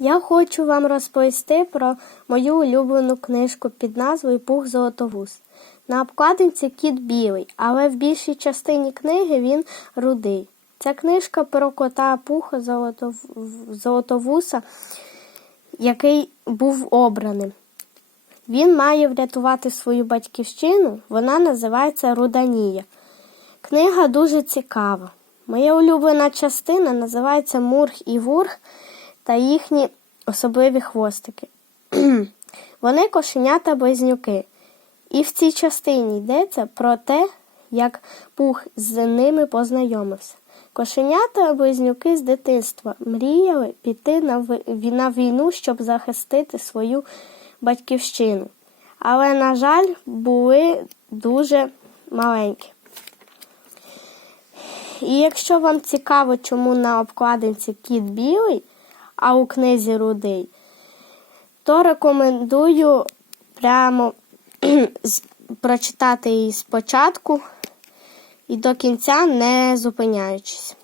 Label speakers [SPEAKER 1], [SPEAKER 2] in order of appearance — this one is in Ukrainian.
[SPEAKER 1] Я хочу вам розповісти про мою улюблену книжку під назвою Пух Золотовус. На обкладинці кіт білий, але в більшій частині книги він рудий. Ця книжка про кота Пуха Золотов- Золотовуса, який був обраним. Він має врятувати свою батьківщину, вона називається Руданія. Книга дуже цікава. Моя улюблена частина називається Мург і Вург та їхні особливі хвостики. Вони кошенята близнюки. І в цій частині йдеться про те, як Пух з ними познайомився. Кошенята близнюки з дитинства мріяли піти на війну, щоб захистити свою батьківщину. Але, на жаль, були дуже маленькі. І якщо вам цікаво, чому на обкладинці кіт білий, а у книзі рудий, то рекомендую прямо прочитати її спочатку і до кінця не зупиняючись.